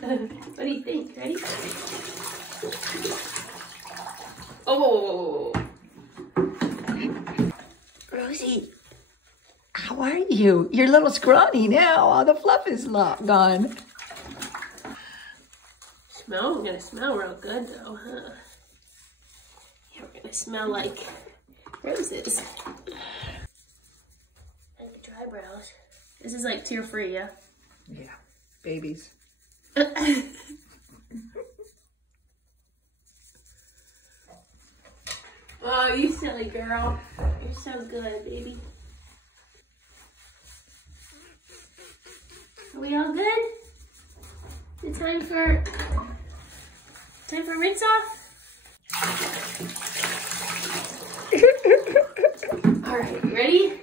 What do you think? Ready? Oh, Rosie, how are you? You're a little scrawny now. All the fluff is gone. Smell? We're gonna smell real good though, huh? Yeah, we're gonna smell like roses. Like the dry brows. This is like tear-free, yeah? Yeah, babies. Oh, you silly girl. You're so good, baby. Are we all good? Is it time for rinse off? All right, ready?